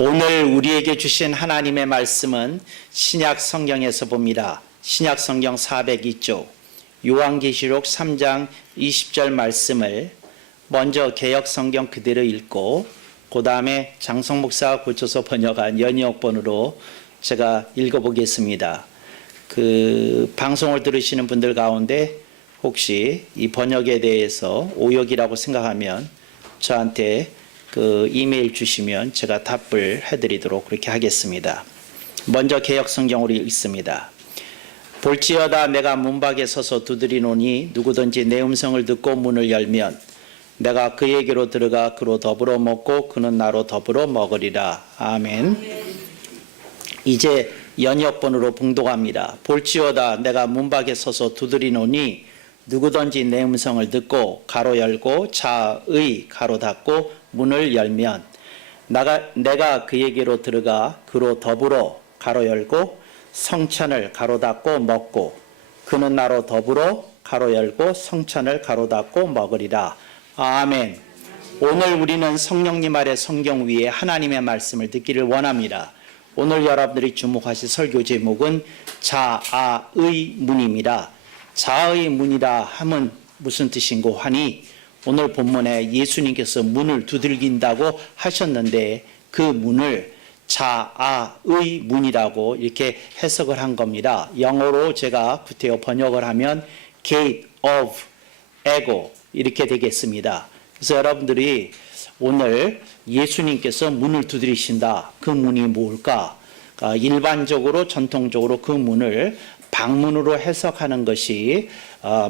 오늘 우리에게 주신 하나님의 말씀은 신약 성경에서 봅니다. 신약 성경 402쪽 요한계시록 3장 20절 말씀을 먼저 개역 성경 그대로 읽고 그 다음에 장성 목사가 고쳐서 번역한 연이어번으로 제가 읽어보겠습니다. 그 방송을 들으시는 분들 가운데 혹시 이 번역에 대해서 오역이라고 생각하면 저한테 그 이메일 주시면 제가 답을 해드리도록 그렇게 하겠습니다. 먼저 개역 성경으로 읽습니다. 볼지어다 내가 문밖에 서서 두드리노니 누구든지 내 음성을 듣고 문을 열면 내가 그에게로 들어가 그로 더불어 먹고 그는 나로 더불어 먹으리라. 아멘. 이제 연역번으로 봉독합니다. 볼지어다 내가 문밖에 서서 두드리노니 누구든지 내 음성을 듣고 가로 열고 자의 가로 닫고 문을 열면 내가 그에게로 들어가 그로 더불어 가로 열고 성찬을 가로 닫고 먹고 그는 나로 더불어 가로 열고 성찬을 가로 닫고 먹으리라. 아멘. 오늘 우리는 성령님 아래 성경 위에 하나님의 말씀을 듣기를 원합니다. 오늘 여러분들이 주목하실 설교 제목은 자아의 문입니다. 자아의 문이라 함은 무슨 뜻인고 하니 오늘 본문에 예수님께서 문을 두들긴다고 하셨는데 그 문을 자아의 문이라고 이렇게 해석을 한 겁니다. 영어로 제가 구태여 번역을 하면 Gate of Ego 이렇게 되겠습니다. 그래서 여러분들이 오늘 예수님께서 문을 두드리신다. 그 문이 뭘까? 일반적으로 전통적으로 그 문을 방문으로 해석하는 것이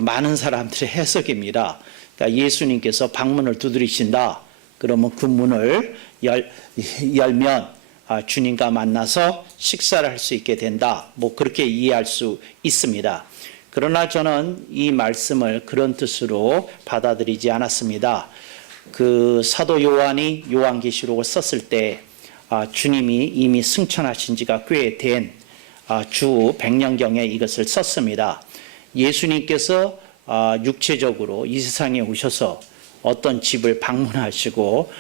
많은 사람들의 해석입니다. 그러니까 예수님께서 방문을 두드리신다. 그러면 그 문을 열면 주님과 만나서 식사를 할 수 있게 된다. 뭐 그렇게 이해할 수 있습니다. 그러나 저는 이 말씀을 그런 뜻으로 받아들이지 않았습니다. 그 사도 요한이 요한계시록을 썼을 때 주님이 이미 승천하신 지가 꽤 된 주 100년경에 이것을 썼습니다. 예수님께서 육체적으로 이 세상에 오셔서 어떤 집을 방문하시고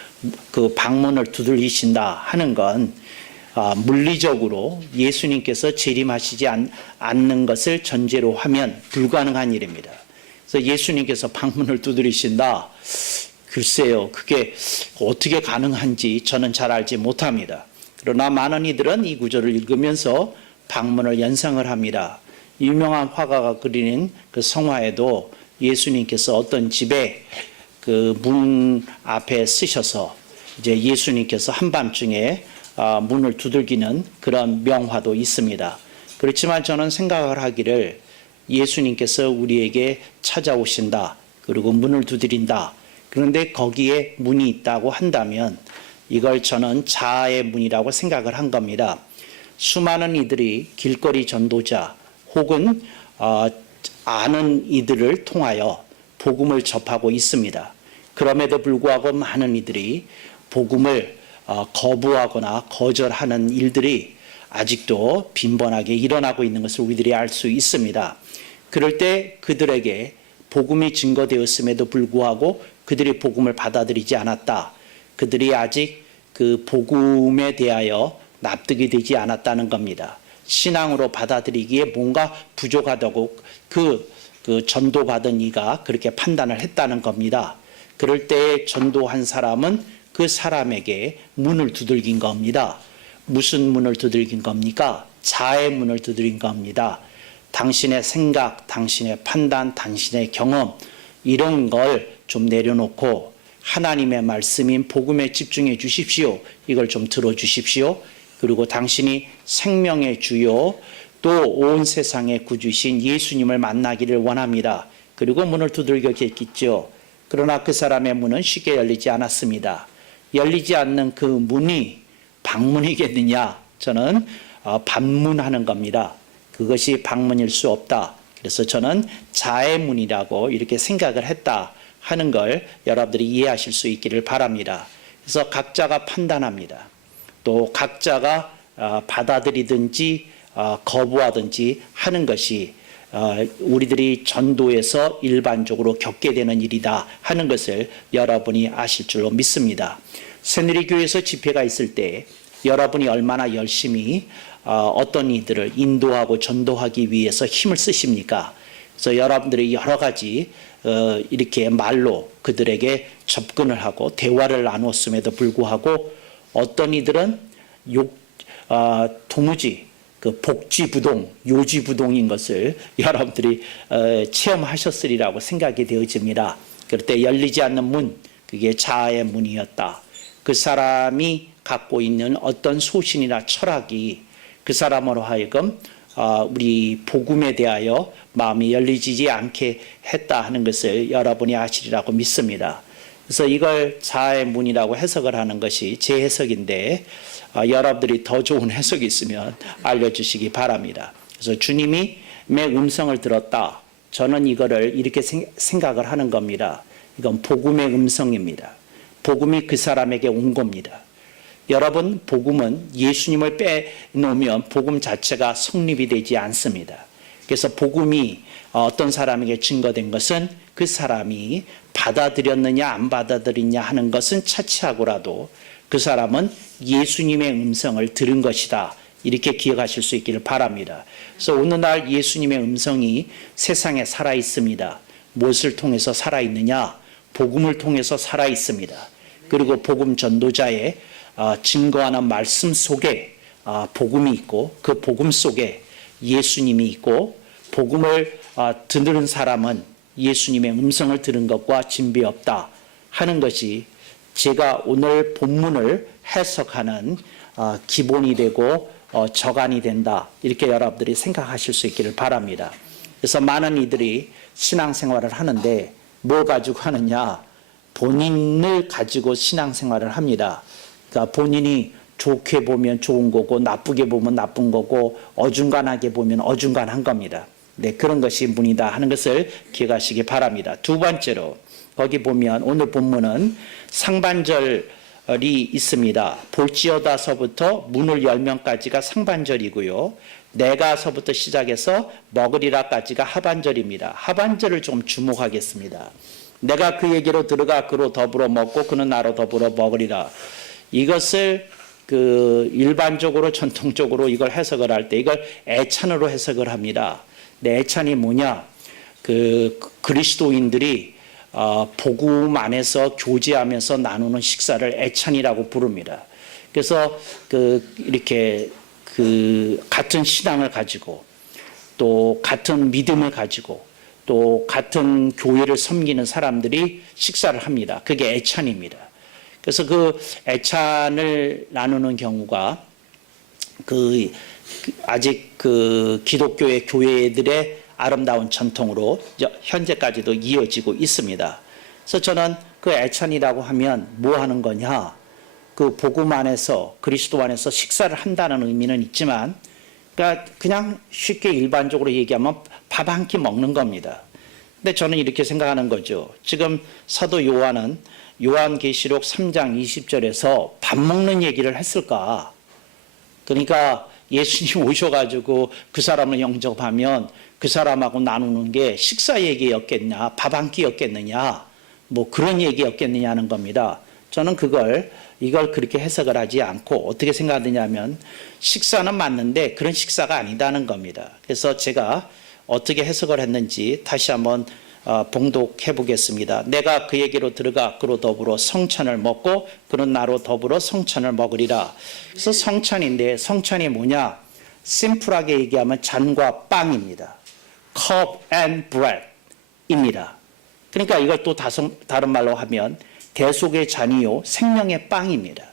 그 방문을 두들기신다 하는 건 물리적으로 예수님께서 재림하시지 않는 것을 전제로 하면 불가능한 일입니다. 그래서 예수님께서 방문을 두드리신다. 글쎄요, 그게 어떻게 가능한지 저는 잘 알지 못합니다. 그러나 많은 이들은 이 구절을 읽으면서 방문을 연상을 합니다. 유명한 화가가 그리는 그 성화에도 예수님께서 어떤 집에 그 문 앞에 쓰셔서 이제 예수님께서 한밤중에 문을 두들기는 그런 명화도 있습니다. 그렇지만 저는 생각을 하기를 예수님께서 우리에게 찾아오신다. 그리고 문을 두드린다. 그런데 거기에 문이 있다고 한다면 이걸 저는 자아의 문이라고 생각을 한 겁니다. 수많은 이들이 길거리 전도자 혹은 아는 이들을 통하여 복음을 접하고 있습니다. 그럼에도 불구하고 많은 이들이 복음을 거부하거나 거절하는 일들이 아직도 빈번하게 일어나고 있는 것을 우리들이 알 수 있습니다. 그럴 때 그들에게 복음이 증거되었음에도 불구하고 그들이 복음을 받아들이지 않았다. 그들이 아직 그 복음에 대하여 납득이 되지 않았다는 겁니다. 신앙으로 받아들이기에 뭔가 부족하다고 그 전도받은 이가 그렇게 판단을 했다는 겁니다. 그럴 때 전도한 사람은 그 사람에게 문을 두들긴 겁니다. 무슨 문을 두들긴 겁니까? 자아의 문을 두들긴 겁니다. 당신의 생각, 당신의 판단, 당신의 경험 이런 걸 좀 내려놓고 하나님의 말씀인 복음에 집중해 주십시오. 이걸 좀 들어주십시오. 그리고 당신이 생명의 주요 또 온 세상의 구주신 예수님을 만나기를 원합니다. 그리고 문을 두들겼겠죠. 그러나 그 사람의 문은 쉽게 열리지 않았습니다. 열리지 않는 그 문이 방문이겠느냐? 저는 반문하는 겁니다. 그것이 방문일 수 없다. 그래서 저는 자의 문이라고 이렇게 생각을 했다 하는 걸 여러분들이 이해하실 수 있기를 바랍니다. 그래서 각자가 판단합니다. 또 각자가 받아들이든지 거부하든지 하는 것이 우리들이 전도에서 일반적으로 겪게 되는 일이다 하는 것을 여러분이 아실 줄로 믿습니다. 새누리교회에서 집회가 있을 때 여러분이 얼마나 열심히 어떤 이들을 인도하고 전도하기 위해서 힘을 쓰십니까? 그래서 여러분들이 여러 가지 이렇게 말로 그들에게 접근을 하고 대화를 나눴음에도 불구하고 어떤 이들은 도무지 그 복지부동, 요지부동인 것을 여러분들이 체험하셨으리라고 생각이 되어집니다. 그럴 때 열리지 않는 문, 그게 자아의 문이었다. 그 사람이 갖고 있는 어떤 소신이나 철학이 그 사람으로 하여금 우리 복음에 대하여 마음이 열리지 않게 했다 하는 것을 여러분이 아시리라고 믿습니다. 그래서 이걸 자아의 문이라고 해석을 하는 것이 제 해석인데 여러분들이 더 좋은 해석이 있으면 알려주시기 바랍니다. 그래서 주님이 내 음성을 들었다. 저는 이거를 이렇게 생각을 하는 겁니다. 이건 복음의 음성입니다. 복음이 그 사람에게 온 겁니다. 여러분, 복음은 예수님을 빼놓으면 복음 자체가 성립이 되지 않습니다. 그래서 복음이 어떤 사람에게 증거된 것은 그 사람이 받아들였느냐 안 받아들였냐 하는 것은 차치하고라도 그 사람은 예수님의 음성을 들은 것이다. 이렇게 기억하실 수 있기를 바랍니다. 그래서 오늘날 예수님의 음성이 세상에 살아 있습니다. 무엇을 통해서 살아 있느냐? 복음을 통해서 살아 있습니다. 그리고 복음 전도자의 증거하는 말씀 속에 복음이 있고 그 복음 속에 예수님이 있고 복음을 듣는 사람은 예수님의 음성을 들은 것과 진비 없다 하는 것이 제가 오늘 본문을 해석하는 기본이 되고 저간이 된다. 이렇게 여러분들이 생각하실 수 있기를 바랍니다. 그래서 많은 이들이 신앙생활을 하는데 뭘 가지고 하느냐? 본인을 가지고 신앙생활을 합니다. 그러니까 본인이 좋게 보면 좋은 거고 나쁘게 보면 나쁜 거고 어중간하게 보면 어중간한 겁니다. 네, 그런 것이 문이다 하는 것을 기억하시기 바랍니다. 두 번째로 거기 보면 오늘 본문은 상반절이 있습니다. 볼지어다서부터 문을 열면까지가 상반절이고요. 내가서부터 시작해서 먹으리라까지가 하반절입니다. 하반절을 좀 주목하겠습니다. 내가 그에게로 들어가 그로 더불어 먹고 그는 나로 더불어 먹으리라. 이것을 일반적으로 전통적으로 이걸 해석을 할 때 이걸 애찬으로 해석을 합니다. 근데 애찬이 뭐냐? 그리스도인들이 복음 안에서 교제하면서 나누는 식사를 애찬이라고 부릅니다. 그래서 이렇게 같은 신앙을 가지고 또 같은 믿음을 가지고 또 같은 교회를 섬기는 사람들이 식사를 합니다. 그게 애찬입니다. 그래서 그 애찬을 나누는 경우가 아직 기독교의 교회들의 아름다운 전통으로 현재까지도 이어지고 있습니다. 그래서 저는 그 애찬이라고 하면 뭐 하는 거냐? 그 복음 안에서 그리스도 안에서 식사를 한다는 의미는 있지만 그러니까 그냥 쉽게 일반적으로 얘기하면 밥 한 끼 먹는 겁니다. 근데 저는 이렇게 생각하는 거죠. 지금 사도 요한은 요한계시록 3장 20절에서 밥 먹는 얘기를 했을까? 그러니까 예수님 오셔가지고 그 사람을 영접하면 그 사람하고 나누는 게 식사 얘기였겠냐, 밥 한 끼였겠느냐, 뭐 그런 얘기였겠느냐 하는 겁니다. 저는 이걸 그렇게 해석을 하지 않고 어떻게 생각하느냐면 식사는 맞는데 그런 식사가 아니다는 겁니다. 그래서 제가 어떻게 해석을 했는지 다시 한번 봉독해 보겠습니다. 내가 그에게로 들어가 그로 더불어 성찬을 먹고 그는 나로 더불어 성찬을 먹으리라. 그래서 성찬인데 성찬이 뭐냐? 심플하게 얘기하면 잔과 빵입니다. cup and bread입니다. 그러니까 이걸 또 다른 말로 하면 대속의 잔이요 생명의 빵입니다.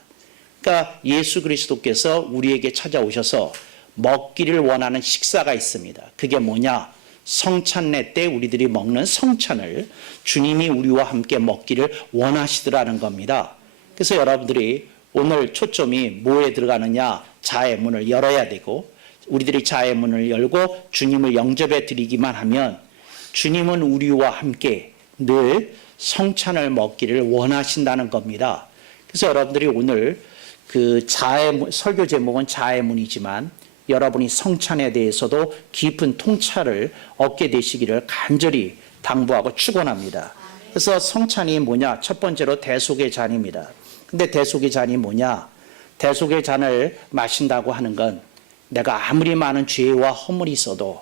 그러니까 예수 그리스도께서 우리에게 찾아오셔서 먹기를 원하는 식사가 있습니다. 그게 뭐냐? 성찬례 때 우리들이 먹는 성찬을 주님이 우리와 함께 먹기를 원하시더라는 겁니다. 그래서 여러분들이 오늘 초점이 뭐에 들어가느냐? 자아의 문을 열어야 되고 우리들이 자아의 문을 열고 주님을 영접해 드리기만 하면 주님은 우리와 함께 늘 성찬을 먹기를 원하신다는 겁니다. 그래서 여러분들이 오늘 설교 제목은 자아의 문이지만 여러분이 성찬에 대해서도 깊은 통찰을 얻게 되시기를 간절히 당부하고 축원합니다. 그래서 성찬이 뭐냐? 첫 번째로 대속의 잔입니다. 근데 대속의 잔이 뭐냐? 대속의 잔을 마신다고 하는 건 내가 아무리 많은 죄와 허물이 있어도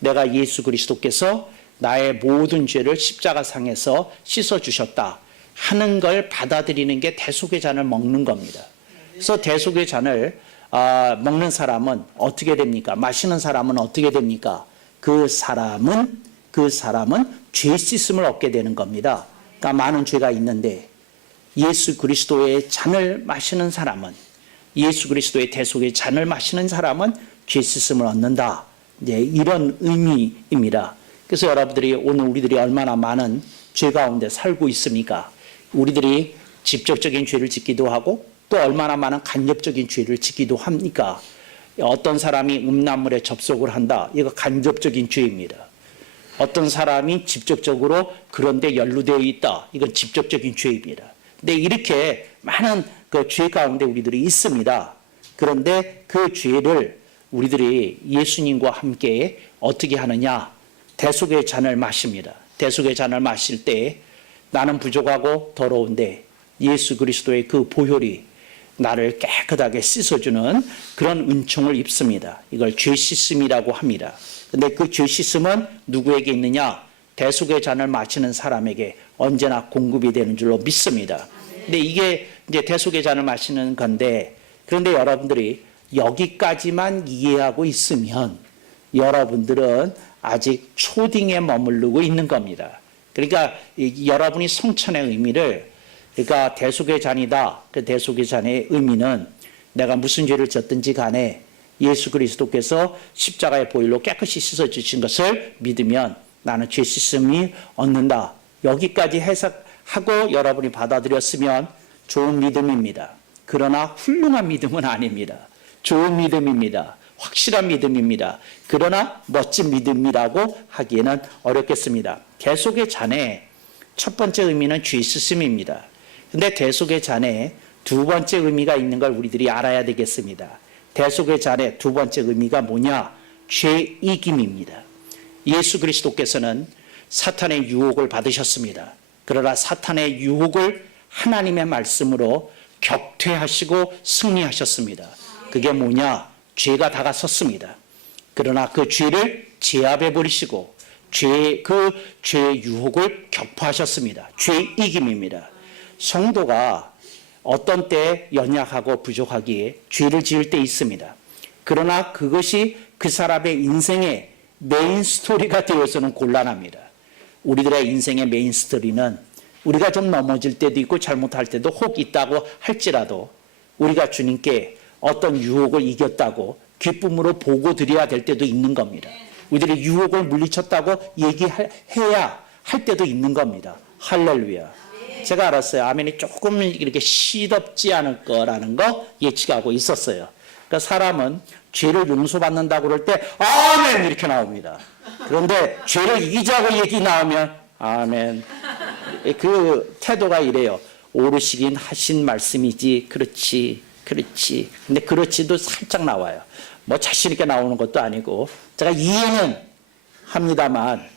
내가 예수 그리스도께서 나의 모든 죄를 십자가상에서 씻어주셨다 하는 걸 받아들이는 게 대속의 잔을 먹는 겁니다. 그래서 대속의 잔을 먹는 사람은 어떻게 됩니까? 마시는 사람은 어떻게 됩니까? 그 사람은 죄 씻음을 얻게 되는 겁니다. 그러니까 많은 죄가 있는데 예수 그리스도의 잔을 마시는 사람은, 예수 그리스도의 대속의 잔을 마시는 사람은 죄 씻음을 얻는다. 네, 이런 의미입니다. 그래서 여러분들이 오늘 우리들이 얼마나 많은 죄 가운데 살고 있습니까? 우리들이 직접적인 죄를 짓기도 하고 또 얼마나 많은 간접적인 죄를 짓기도 합니까? 어떤 사람이 음란물에 접속을 한다. 이거 간접적인 죄입니다. 어떤 사람이 직접적으로 그런데 연루되어 있다. 이건 직접적인 죄입니다. 근데 이렇게 많은 그 죄 가운데 우리들이 있습니다. 그런데 그 죄를 우리들이 예수님과 함께 어떻게 하느냐? 대속의 잔을 마십니다. 대속의 잔을 마실 때 나는 부족하고 더러운데 예수 그리스도의 그 보혈이 나를 깨끗하게 씻어주는 그런 은총을 입습니다. 이걸 죄 씻음이라고 합니다. 근데 그 죄 씻음은 누구에게 있느냐? 대속의 잔을 마시는 사람에게 언제나 공급이 되는 줄로 믿습니다. 근데 이게 이제 대속의 잔을 마시는 건데, 그런데 여러분들이 여기까지만 이해하고 있으면 여러분들은 아직 초딩에 머무르고 있는 겁니다. 그러니까 여러분이 성천의 의미를, 그러니까 대속의 잔이다. 그 대속의 잔의 의미는 내가 무슨 죄를 졌든지 간에 예수 그리스도께서 십자가의 보혈로 깨끗이 씻어주신 것을 믿으면 나는 죄 씻음이 얻는다. 여기까지 해석하고 여러분이 받아들였으면 좋은 믿음입니다. 그러나 훌륭한 믿음은 아닙니다. 좋은 믿음입니다. 확실한 믿음입니다. 그러나 멋진 믿음이라고 하기에는 어렵겠습니다. 대속의 잔의 첫 번째 의미는 죄 씻음입니다. 근데 대속의 잔에 두 번째 의미가 있는 걸 우리들이 알아야 되겠습니다. 대속의 잔의 두 번째 의미가 뭐냐? 죄 이김입니다. 예수 그리스도께서는 사탄의 유혹을 받으셨습니다. 그러나 사탄의 유혹을 하나님의 말씀으로 격퇴하시고 승리하셨습니다. 그게 뭐냐? 죄가 다가섰습니다. 그러나 그 죄를 제압해 버리시고 그 죄의 유혹을 격파하셨습니다. 죄 이김입니다. 성도가 어떤 때 연약하고 부족하기에 죄를 지을 때 있습니다. 그러나 그것이 그 사람의 인생의 메인 스토리가 되어서는 곤란합니다. 우리들의 인생의 메인 스토리는 우리가 좀 넘어질 때도 있고 잘못할 때도 혹 있다고 할지라도 우리가 주님께 어떤 유혹을 이겼다고 기쁨으로 보고 드려야 될 때도 있는 겁니다. 우리들이 유혹을 물리쳤다고 얘기해야 할 때도 있는 겁니다. 할렐루야. 제가 알았어요. 아멘이 조금 이렇게 시덥지 않을 거라는 거 예측하고 있었어요. 그러니까 사람은 죄를 용서받는다고 그럴 때 아멘 이렇게 나옵니다. 그런데 죄를 이기자고 얘기 나오면 아멘. 그 태도가 이래요. 오르시긴 하신 말씀이지. 그렇지. 근데 그렇지도 살짝 나와요. 뭐 자신 있게 나오는 것도 아니고 제가 이해는 합니다만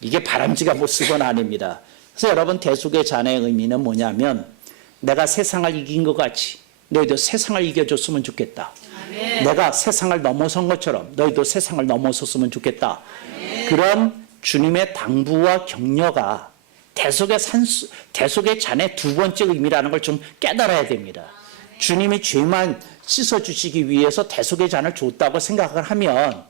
이게 바람직한 모습은 아닙니다. 그래서 여러분 대속의 잔의 의미는 뭐냐면 내가 세상을 이긴 것 같이 너희도 세상을 이겨줬으면 좋겠다. 아멘. 내가 세상을 넘어선 것처럼 너희도 세상을 넘어섰으면 좋겠다. 아멘. 그런 주님의 당부와 격려가 대속의 잔의 두 번째 의미라는 걸 좀 깨달아야 됩니다. 아멘. 주님이 죄만 씻어주시기 위해서 대속의 잔을 줬다고 생각을 하면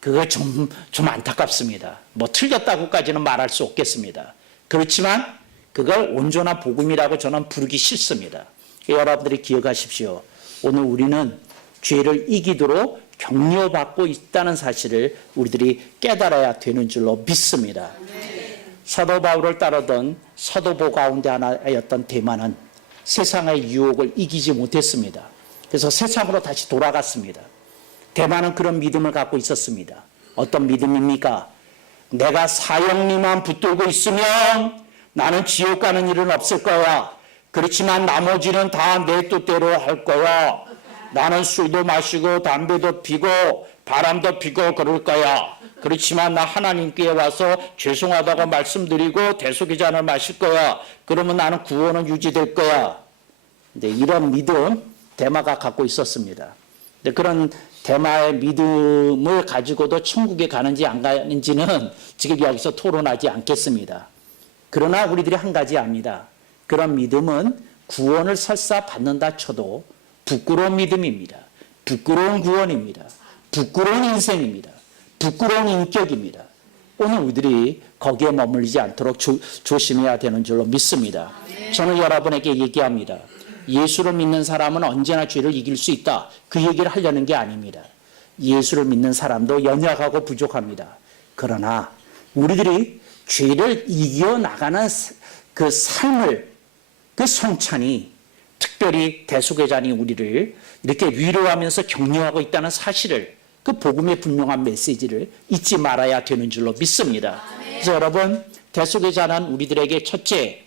그거 좀 안타깝습니다. 뭐 틀렸다고까지는 말할 수 없겠습니다. 그렇지만 그걸 온전한 복음이라고 저는 부르기 싫습니다. 여러분들이 기억하십시오. 오늘 우리는 죄를 이기도록 격려받고 있다는 사실을 우리들이 깨달아야 되는 줄로 믿습니다. 사도 바울을 따르던 사도보 가운데 하나였던 데마는 세상의 유혹을 이기지 못했습니다. 그래서 세상으로 다시 돌아갔습니다. 데마는 그런 믿음을 갖고 있었습니다. 어떤 믿음입니까? 내가 사형리만 붙들고 있으면 나는 지옥 가는 일은 없을 거야. 그렇지만 나머지는 다 내 뜻대로 할 거야. 나는 술도 마시고 담배도 피고 바람도 피고 그럴 거야. 그렇지만 나 하나님께 와서 죄송하다고 말씀드리고 대속의 잔을 마실 거야. 그러면 나는 구원은 유지될 거야. 근데 이런 믿음 데마가 갖고 있었습니다. 근데 그런 데마의 믿음을 가지고도 천국에 가는지 안 가는지는 지금 여기서 토론하지 않겠습니다. 그러나 우리들이 한 가지 압니다. 그런 믿음은 구원을 설사 받는다 쳐도 부끄러운 믿음입니다. 부끄러운 구원입니다. 부끄러운 인생입니다. 부끄러운 인격입니다. 오늘 우리들이 거기에 머물리지 않도록 조심해야 되는 줄로 믿습니다. 저는 여러분에게 얘기합니다. 예수를 믿는 사람은 언제나 죄를 이길 수 있다. 그 얘기를 하려는 게 아닙니다. 예수를 믿는 사람도 연약하고 부족합니다. 그러나 우리들이 죄를 이겨나가는 그 삶을, 그 성찬이 특별히 대속의자니 우리를 이렇게 위로하면서 격려하고 있다는 사실을, 그 복음의 분명한 메시지를 잊지 말아야 되는 줄로 믿습니다. 그래서 여러분, 대속의자는 우리들에게 첫째,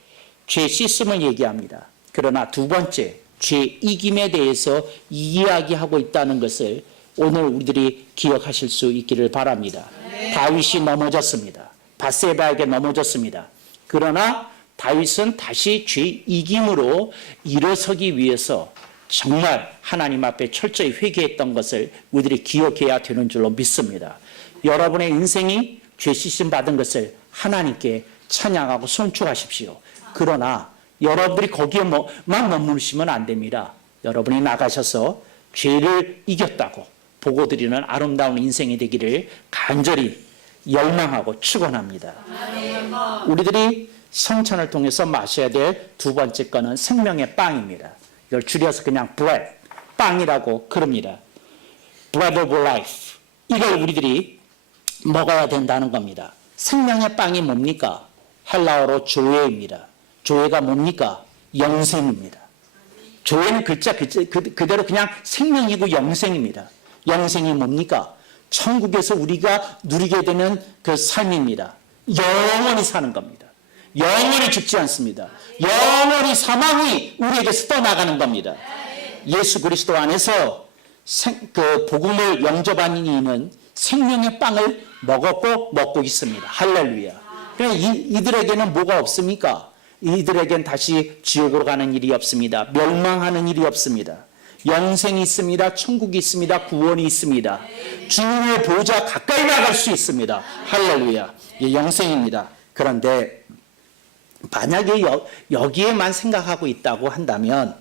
죄 씻음을 얘기합니다. 그러나 두 번째, 죄 이김에 대해서 이야기하고 있다는 것을 오늘 우리들이 기억하실 수 있기를 바랍니다. 다윗이 넘어졌습니다. 밧세바에게 넘어졌습니다. 그러나 다윗은 다시 죄 이김으로 일어서기 위해서 정말 하나님 앞에 철저히 회개했던 것을 우리들이 기억해야 되는 줄로 믿습니다. 여러분의 인생이 죄 씻음 받은 것을 하나님께 찬양하고 송축하십시오. 그러나 여러분들이 거기에만 머무르시면 안 됩니다. 여러분이 나가셔서 죄를 이겼다고 보고드리는 아름다운 인생이 되기를 간절히 열망하고 축원합니다. 우리들이 성찬을 통해서 마셔야 될 두 번째 거는 생명의 빵입니다. 이걸 줄여서 그냥 bread, 빵이라고 그럽니다. bread of life. 이걸 우리들이 먹어야 된다는 겁니다. 생명의 빵이 뭡니까? 헬라어로 조회입니다. 조회가 뭡니까? 영생입니다. 조회는 글자 그대로 그냥 생명이고 영생입니다. 영생이 뭡니까? 천국에서 우리가 누리게 되는 그 삶입니다. 영원히 사는 겁니다. 영원히 죽지 않습니다. 영원히 사망이 우리에게서 떠나가는 겁니다. 예수 그리스도 안에서 그 복음을 영접한 이는 생명의 빵을 먹었고 먹고 있습니다. 할렐루야. 그러니까 이들에게는 뭐가 없습니까? 이들에겐 다시 지옥으로 가는 일이 없습니다. 멸망하는 일이 없습니다. 영생이 있습니다. 천국이 있습니다. 구원이 있습니다. 주님의 보좌 가까이 나갈 수 있습니다. 할렐루야. 영생입니다. 그런데 만약에 여기에만 생각하고 있다고 한다면,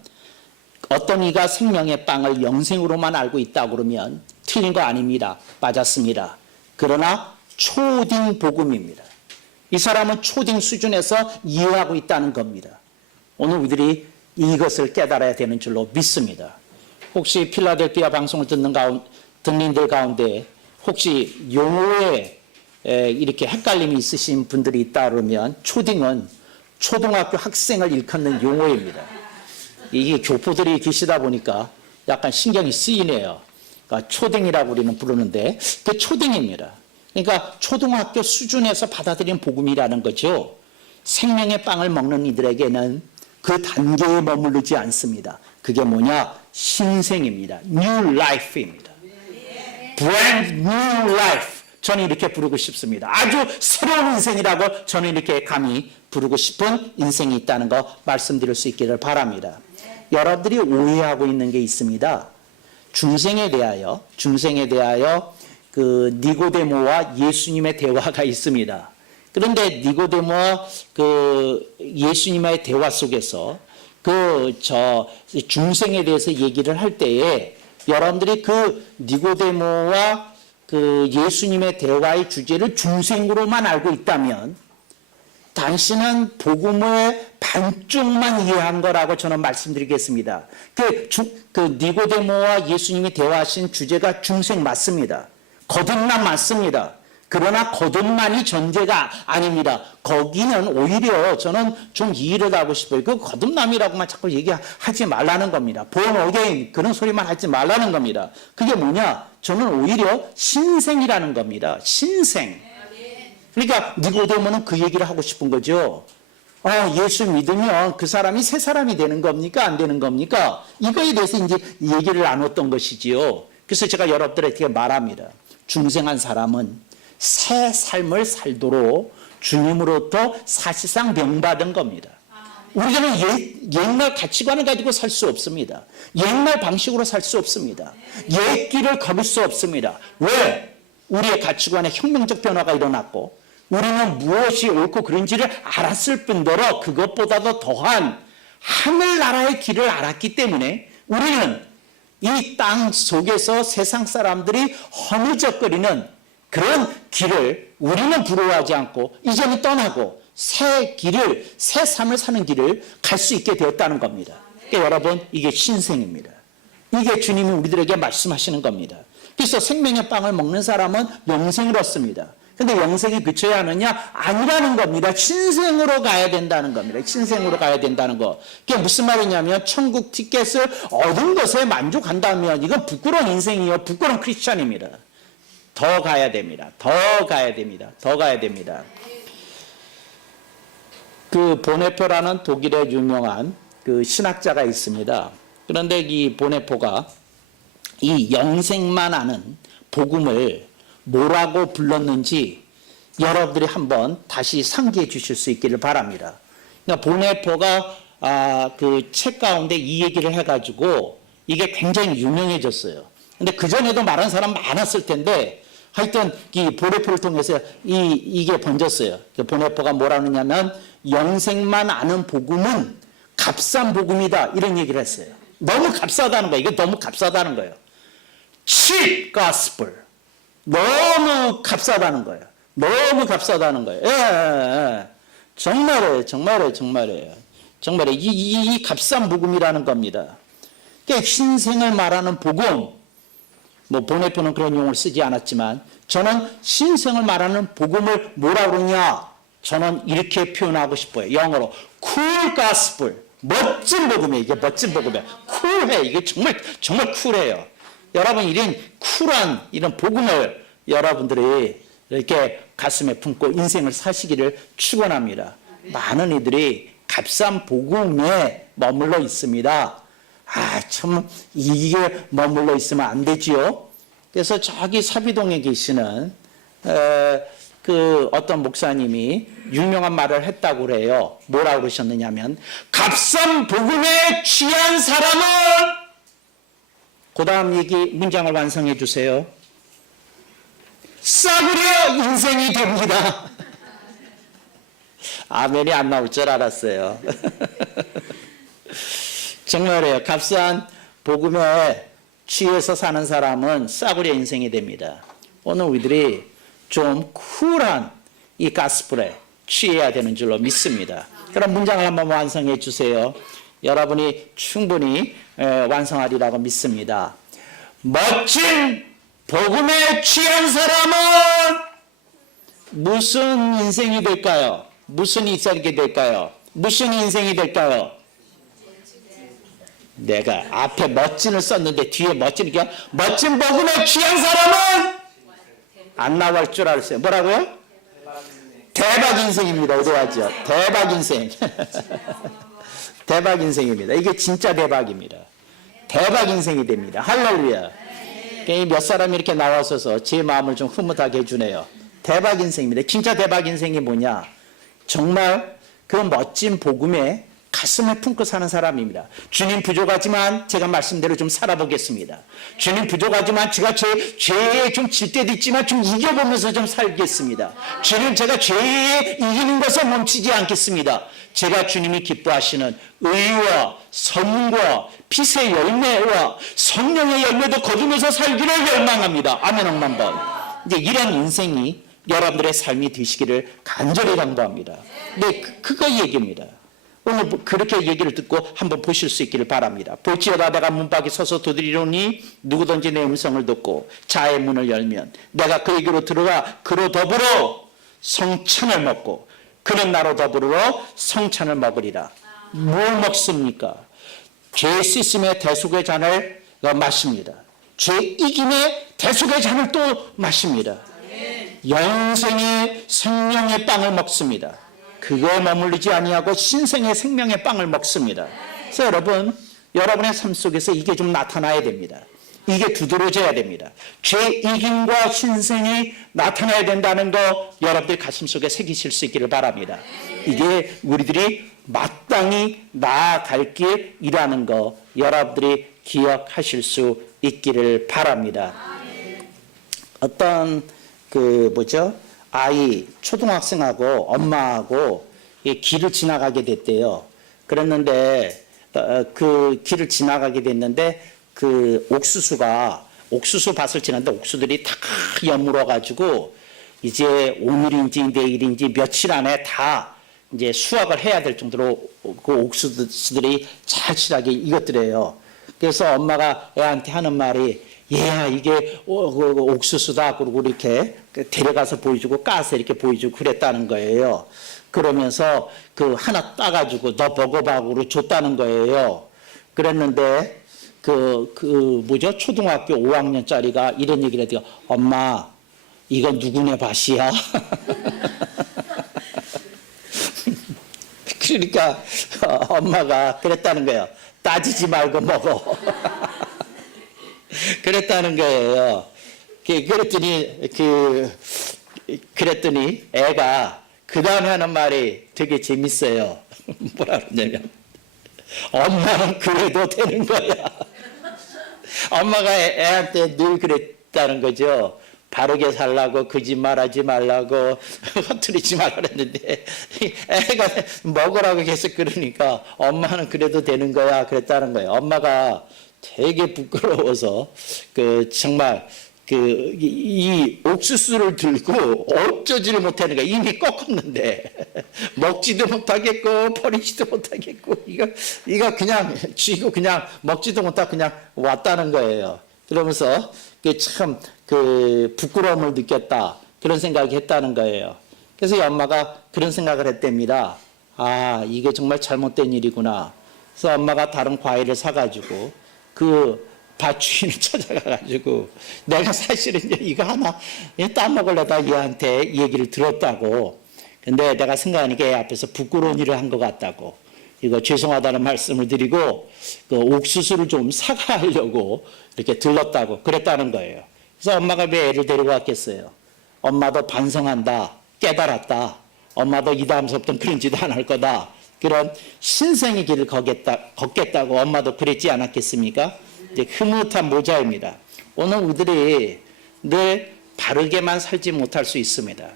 어떤 이가 생명의 빵을 영생으로만 알고 있다고 그러면 틀린 거 아닙니다. 맞았습니다. 그러나 초딩 복음입니다. 이 사람은 초딩 수준에서 이해하고 있다는 겁니다. 오늘 우리들이 이것을 깨달아야 되는 줄로 믿습니다. 혹시 필라델피아 방송을 듣는 이들 가운데 혹시 용어에 이렇게 헷갈림이 있으신 분들이 있다 그러면, 초딩은 초등학교 학생을 일컫는 용어입니다. 이게 교포들이 계시다 보니까 약간 신경이 쓰이네요. 그러니까 초딩이라고 우리는 부르는데 그게 초딩입니다. 그러니까 초등학교 수준에서 받아들인 복음이라는 거죠. 생명의 빵을 먹는 이들에게는 그 단계에 머무르지 않습니다. 그게 뭐냐? 신생입니다. New Life입니다. Brand New Life. 저는 이렇게 부르고 싶습니다. 아주 새로운 인생이라고 저는 이렇게 감히 부르고 싶은 인생이 있다는 거 말씀드릴 수 있기를 바랍니다. 여러분들이 오해하고 있는 게 있습니다. 중생에 대하여 그 니고데모와 예수님의 대화가 있습니다. 그런데 니고데모와 그 예수님의 대화 속에서 중생에 대해서 얘기를 할 때에 여러분들이 그 니고데모와 그 예수님의 대화의 주제를 중생으로만 알고 있다면 당신은 복음의 반쪽만 이해한 거라고 저는 말씀드리겠습니다. 그 니고데모와 예수님이 대화하신 주제가 중생 맞습니다. 거듭남 맞습니다. 그러나 거듭만이 전제가 아닙니다. 거기는 오히려 저는 좀 이해를 하고 싶어요. 그 거듭남이라고만 자꾸 얘기하지 말라는 겁니다. born again 그런 소리만 하지 말라는 겁니다. 그게 뭐냐? 저는 오히려 신생이라는 겁니다. 신생. 그러니까 니고데모는 그 얘기를 하고 싶은 거죠. 예수 믿으면 그 사람이 새 사람이 되는 겁니까? 안 되는 겁니까? 이거에 대해서 이제 얘기를 나눴던 것이지요. 그래서 제가 여러분들에게 말합니다. 중생한 사람은 새 삶을 살도록 주님으로부터 사실상 명받은 겁니다. 우리는 옛날 가치관을 가지고 살 수 없습니다. 옛날 방식으로 살 수 없습니다. 옛 길을 걸을 수 없습니다. 왜? 우리의 가치관에 혁명적 변화가 일어났고 우리는 무엇이 옳고 그른지를 알았을 뿐더러 그것보다도 더한 하늘나라의 길을 알았기 때문에 우리는 이 땅 속에서 세상 사람들이 허물적거리는 그런 길을 우리는 부러워하지 않고 이제는 떠나고 새 길을, 새 삶을 사는 길을 갈 수 있게 되었다는 겁니다. 그러니까 여러분, 이게 신생입니다. 이게 주님이 우리들에게 말씀하시는 겁니다. 그래서 생명의 빵을 먹는 사람은 영생을 얻습니다. 근데 영생이 그쳐야 하느냐? 아니라는 겁니다. 신생으로 가야 된다는 겁니다. 신생으로 가야 된다는 거. 그게 무슨 말이냐면 천국 티켓을 얻은 것에 만족한다면 이건 부끄러운 인생이요. 부끄러운 크리스찬입니다. 더 가야 됩니다. 더 가야 됩니다. 더 가야 됩니다. 그 보네포라는 독일의 유명한 그 신학자가 있습니다. 그런데 이 보네포가 이 영생만 아는 복음을 뭐라고 불렀는지 여러분들이 한번 다시 상기해 주실 수 있기를 바랍니다. 그러니까 보네포가 그 책 가운데 이 얘기를 해가지고 이게 굉장히 유명해졌어요. 근데 그전에도 말한 사람 많았을 텐데 하여튼 이 보네포를 통해서 이게 번졌어요. 보네포가 뭐라 하느냐면 영생만 아는 복음은 값싼 복음이다 이런 얘기를 했어요. 너무 값싸다는 거예요. 이게 너무 값싸다는 거예요. cheap gospel. 너무 값싸다는 거예요. 너무 값싸다는 거예요. 예. 정말이에요. 정말이에요. 이 값싼 복음이라는 겁니다. 그러니까 신생을 말하는 복음, 뭐 보네포는 그런 용어를 쓰지 않았지만 저는 신생을 말하는 복음을 뭐라 그러냐? 저는 이렇게 표현하고 싶어요. 영어로 cool gospel. 멋진 복음이에요. 이게 멋진 복음이에요. 쿨해. 이게 정말 쿨해요. 여러분 이런 쿨한 이런 복음을 여러분들이 이렇게 가슴에 품고 인생을 사시기를 축원합니다. 많은 이들이 값싼 복음에 머물러 있습니다. 참 이게 머물러 있으면 안 되지요. 그래서 저기 사비동에 계시는 그 어떤 목사님이 유명한 말을 했다고 그래요. 뭐라고 그러셨느냐면 값싼 복음에 취한 사람은 그 다음 얘기 문장을 완성해 주세요. 싸구려 인생이 됩니다. 아멘이 안 나올 줄 알았어요. 정말이에요. 값싼 복음에 취해서 사는 사람은 싸구려 인생이 됩니다. 오늘 우리들이 좀 쿨한 이 가스펠에 취해야 되는 줄로 믿습니다. 그럼 문장을 한번 완성해 주세요. 여러분이 충분히 완성하리라고 믿습니다. 멋진 복음에 취한 사람은 무슨 인생이 될까요? 무슨 인생이 될까요? 무슨 인생이 될까요? 내가 앞에 멋진을 썼는데 뒤에 멋진 복음에 취한 사람은 안 나올 줄 알았어요. 뭐라고요? 대박 인생입니다. 어디하죠? 대박 인생. 대박 인생입니다. 이게 진짜 대박입니다. 대박 인생이 됩니다. 할렐루야. 몇 사람이 이렇게 나와서서 제 마음을 좀 흐뭇하게 해주네요. 대박 인생입니다. 진짜 대박 인생이 뭐냐? 정말 그 멋진 복음에 가슴을 품고 사는 사람입니다. 주님 부족하지만 제가 말씀대로 좀 살아보겠습니다. 주님 부족하지만 제가 죄에 좀 질 때도 있지만 좀 이겨보면서 좀 살겠습니다. 주님 제가 죄에 이기는 것에 멈추지 않겠습니다. 제가 주님이 기뻐하시는 의와 선과 빛의 열매와 성령의 열매도 거두면서 살기를 열망합니다. 아멘 억만번. 이제 이런 인생이 여러분들의 삶이 되시기를 간절히 당부합니다. 네, 그거 얘기입니다. 오늘 그렇게 얘기를 듣고 한번 보실 수 있기를 바랍니다. 볼지어다 내가 문밖에 서서 두드리노니 누구든지 내 음성을 듣고 자의 문을 열면 내가 그에게로 들어가 그로 더불어 성찬을 먹고 그는 나로 더불어 성찬을 먹으리라. 뭘 먹습니까? 죄 씻음의 대속의 잔을 마십니다. 죄 이김의 대속의 잔을 또 마십니다. 영생의 생명의 빵을 먹습니다. 그거에 머물리지 아니하고 신생의 생명의 빵을 먹습니다. 그래서 여러분의 삶 속에서 이게 좀 나타나야 됩니다. 이게 두드러져야 됩니다. 죄 이김과 신생이 나타나야 된다는 거 여러분들 가슴 속에 새기실 수 있기를 바랍니다. 이게 우리들이 마땅히 나아갈 길이라는 거 여러분들이 기억하실 수 있기를 바랍니다. 어떤 아이 초등학생하고 엄마하고 이 길을 지나가게 됐대요. 그랬는데 그 길을 지나가게 됐는데 그 옥수수 밭을 지났는데 옥수들이 다 여물어 가지고 이제 오늘인지 내일인지 며칠 안에 다 이제 수확을 해야 될 정도로 그 옥수수들이 잘실하게 익었더래요. 그래서 엄마가 애한테 하는 말이 얘야 이게 옥수수다 그러고 이렇게 데려가서 보여주고 까서 이렇게 보여주고 그랬다는 거예요. 그러면서 그 하나 따가지고 너 먹어봐고 줬다는 거예요. 그랬는데 초등학교 5학년짜리가 이런 얘기를 해요. 엄마 이건 누구네 밭이야? 그러니까 엄마가 그랬다는 거예요. 따지지 말고 먹어. 그랬다는 거예요. 그랬더니 애가 그 다음에 하는 말이 되게 재밌어요. 뭐라 그러냐면 엄마는 그래도 되는 거야. 엄마가 애한테 늘 그랬다는 거죠. 바르게 살라고 거짓말하지 말라고 허투리지 말라 그랬는데 애가 먹으라고 계속 그러니까 엄마는 그래도 되는 거야 그랬다는 거예요. 엄마가 되게 부끄러워서 정말 이 옥수수를 들고 어쩌지를 못하는 거야. 이미 꺾었는데 먹지도 못하겠고 버리지도 못하겠고 이거 그냥 쥐고 그냥 먹지도 못하고 그냥 왔다는 거예요. 그러면서 참 부끄러움을 느꼈다 그런 생각이 했다는 거예요. 그래서 이 엄마가 그런 생각을 했답니다. 아 이게 정말 잘못된 일이구나. 그래서 엄마가 다른 과일을 사가지고 그 밭 주인을 찾아가가지고 내가 사실은 이거 하나 따먹으려다 얘한테 얘기를 들었다고. 근데 내가 생각하니까 얘 앞에서 부끄러운 일을 한 것 같다고. 이거 죄송하다는 말씀을 드리고 그 옥수수를 좀 사가려고 이렇게 들렀다고 그랬다는 거예요. 그래서 엄마가 왜 애를 데리고 왔겠어요? 엄마도 반성한다, 깨달았다. 엄마도 이 다음서부터는 그런 짓 안 할 거다. 그런 신성의 길을 걷겠다고 엄마도 그랬지 않았겠습니까? 이제 흐뭇한 모자입니다. 오늘 우리들이 늘 바르게만 살지 못할 수 있습니다.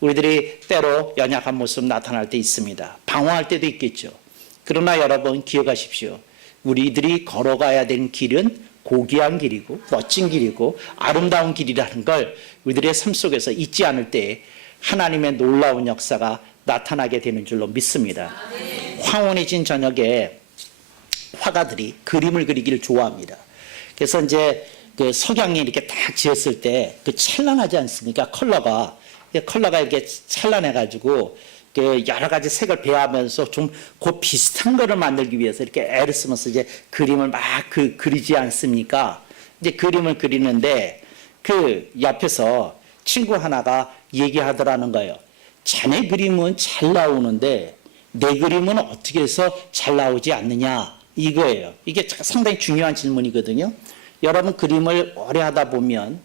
우리들이 때로 연약한 모습 나타날 때 있습니다. 방황할 때도 있겠죠. 그러나 여러분 기억하십시오. 우리들이 걸어가야 되는 길은 고귀한 길이고 멋진 길이고 아름다운 길이라는 걸 우리들의 삶 속에서 잊지 않을 때 하나님의 놀라운 역사가 나타나게 되는 줄로 믿습니다. 황혼해진 저녁에 화가들이 그림을 그리기를 좋아합니다. 그래서 이제 그 석양이 이렇게 딱 지었을 때 그 찬란하지 않습니까? 컬러가 이렇게 찬란해가지고 여러 가지 색을 배하면서 좀 그 비슷한 거를 만들기 위해서 이렇게 애를 쓰면서 이제 그림을 막 그리지 않습니까? 이제 그림을 그리는데 그 옆에서 친구 하나가 얘기하더라는 거예요. 자네 그림은 잘 나오는데 내 그림은 어떻게 해서 잘 나오지 않느냐 이거예요. 이게 상당히 중요한 질문이거든요. 여러분 그림을 오래 하다 보면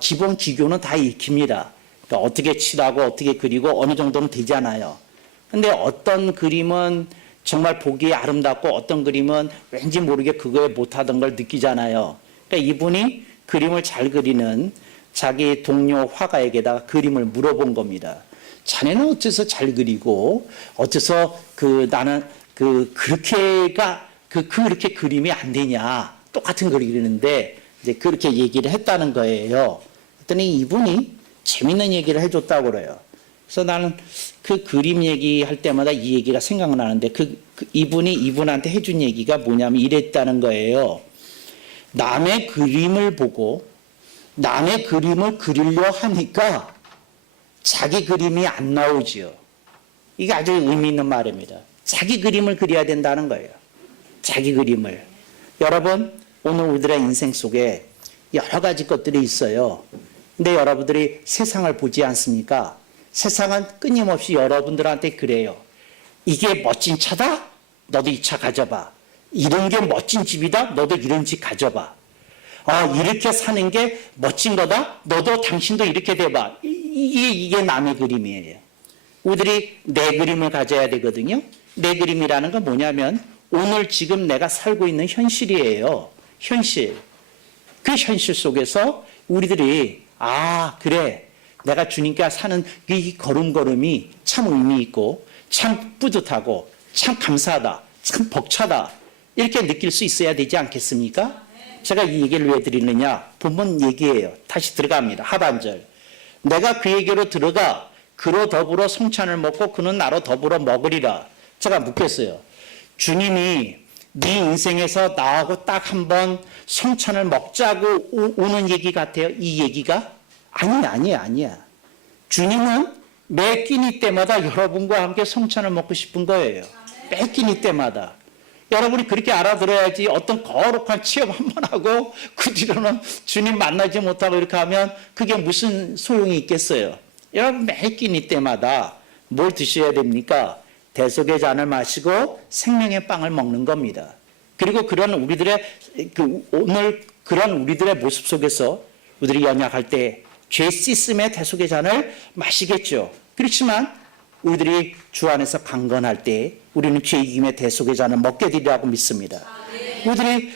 기본 기교는 다 익힙니다. 그러니까 어떻게 칠하고 어떻게 그리고 어느 정도는 되잖아요. 근데 어떤 그림은 정말 보기 아름답고 어떤 그림은 왠지 모르게 그거에 못하던 걸 느끼잖아요. 그러니까 이분이 그림을 잘 그리는 자기 동료 화가에게다가 그림을 물어본 겁니다. 자네는 어째서 잘 그리고 어째서 나는 그렇게 그림이 안 되냐. 똑같은 그림을 그리는데 이제 그렇게 얘기를 했다는 거예요. 그랬더니 이분이 재밌는 얘기를 해줬다고 그래요. 그래서 나는 그 그림 얘기할 때마다 이 얘기가 생각나는데 이분이 이분한테 해준 얘기가 뭐냐면 이랬다는 거예요. 남의 그림을 보고 남의 그림을 그리려 하니까 자기 그림이 안 나오지요. 이게 아주 의미 있는 말입니다. 자기 그림을 그려야 된다는 거예요. 자기 그림을. 여러분 오늘 우리들의 인생 속에 여러 가지 것들이 있어요. 근데 여러분들이 세상을 보지 않습니까? 세상은 끊임없이 여러분들한테 그래요. 이게 멋진 차다? 너도 이 차 가져봐. 이런 게 멋진 집이다? 너도 이런 집 가져봐. 이렇게 사는 게 멋진 거다? 당신도 이렇게 돼봐. 이게 남의 그림이에요. 우리들이 내 그림을 가져야 되거든요. 내 그림이라는 건 뭐냐면 오늘 지금 내가 살고 있는 현실이에요. 현실. 그 현실 속에서 우리들이 그래. 내가 주님과 사는 이 걸음걸음이 참 의미 있고 참 뿌듯하고 참 감사하다. 참 벅차다. 이렇게 느낄 수 있어야 되지 않겠습니까? 제가 이 얘기를 왜 드리느냐? 본문 얘기예요. 다시 들어갑니다. 하반절. 내가 그에게로 들어가 그로 더불어 송찬을 먹고 그는 나로 더불어 먹으리라. 제가 묻겠어요. 주님이 네 인생에서 나하고 딱 한 번 송찬을 먹자고 오는 얘기 같아요. 이 얘기가? 아니야. 주님은 매 끼니 때마다 여러분과 함께 송찬을 먹고 싶은 거예요. 매 끼니 때마다. 여러분이 그렇게 알아들어야지 어떤 거룩한 체험 한 번 하고 그 뒤로는 주님 만나지 못하고 이렇게 하면 그게 무슨 소용이 있겠어요. 여러분 매 끼니 때마다 뭘 드셔야 됩니까? 대속의 잔을 마시고 생명의 빵을 먹는 겁니다. 그리고 그런 우리들의 오늘 그런 우리들의 모습 속에서 우리들이 연약할 때 죄 씻음의 대속의 잔을 마시겠죠. 그렇지만 우리들이 주 안에서 강건할 때 우리는 죄 이김의 대속의 잔을 먹게 되리라고 믿습니다. 우리들이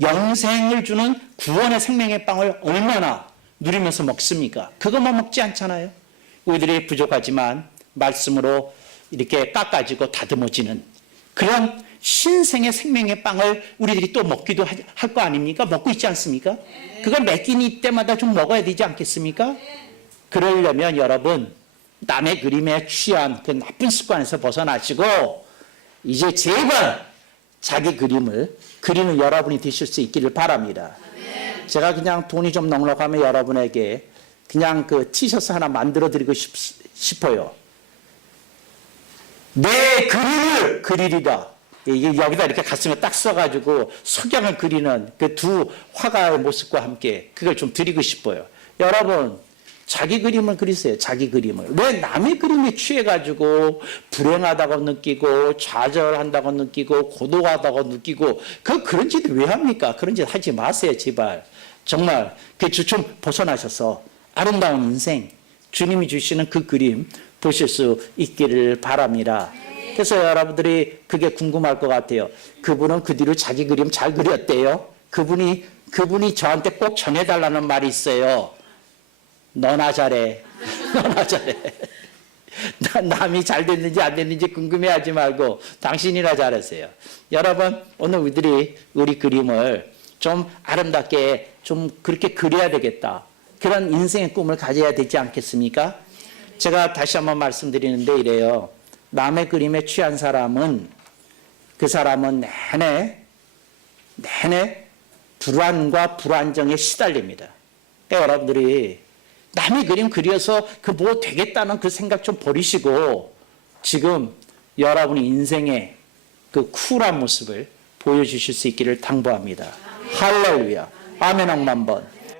영생을 주는 구원의 생명의 빵을 얼마나 누리면서 먹습니까? 그것만 먹지 않잖아요. 우리들이 부족하지만 말씀으로 이렇게 깎아지고 다듬어지는 그런 신생의 생명의 빵을 우리들이 또 먹기도 할 거 아닙니까? 먹고 있지 않습니까? 그걸 매 끼니 때마다 좀 먹어야 되지 않겠습니까? 그러려면 여러분 남의 그림에 취한 그 나쁜 습관에서 벗어나시고 이제 제발 자기 그림을 그리는 여러분이 되실 수 있기를 바랍니다. 제가 그냥 돈이 좀 넉넉하면 여러분에게 그냥 그 티셔츠 하나 만들어 드리고 싶어요. 내 그림을 그리리라. 여기다 이렇게 가슴에 딱 써가지고 석양을 그리는 그 두 화가의 모습과 함께 그걸 좀 드리고 싶어요. 여러분 자기 그림을 그리세요. 자기 그림을. 왜 남의 그림에 취해가지고 불행하다고 느끼고 좌절한다고 느끼고 고독하다고 느끼고 그런 짓을 왜 합니까? 그런 짓 하지 마세요. 제발. 정말 좀 벗어나셔서 아름다운 인생 주님이 주시는 그 그림 보실 수 있기를 바랍니다. 그래서 여러분들이 그게 궁금할 것 같아요. 그분은 그 뒤로 자기 그림 잘 그렸대요. 그분이 저한테 꼭 전해달라는 말이 있어요. 너나 잘해. 너나 잘해. 남이 잘 됐는지 안 됐는지 궁금해하지 말고 당신이나 잘하세요. 여러분 오늘 우리 그림을 좀 아름답게 좀 그렇게 그려야 되겠다. 그런 인생의 꿈을 가져야 되지 않겠습니까? 제가 다시 한번 말씀드리는데 이래요. 남의 그림에 취한 사람은 그 사람은 내내 불안과 불안정에 시달립니다. 그러니까 여러분들이 남의 그림 그려서 그 뭐 되겠다는 그 생각 좀 버리시고 지금 여러분의 인생의 그 쿨한 모습을 보여주실 수 있기를 당부합니다. 할렐루야. 아멘 억만 번.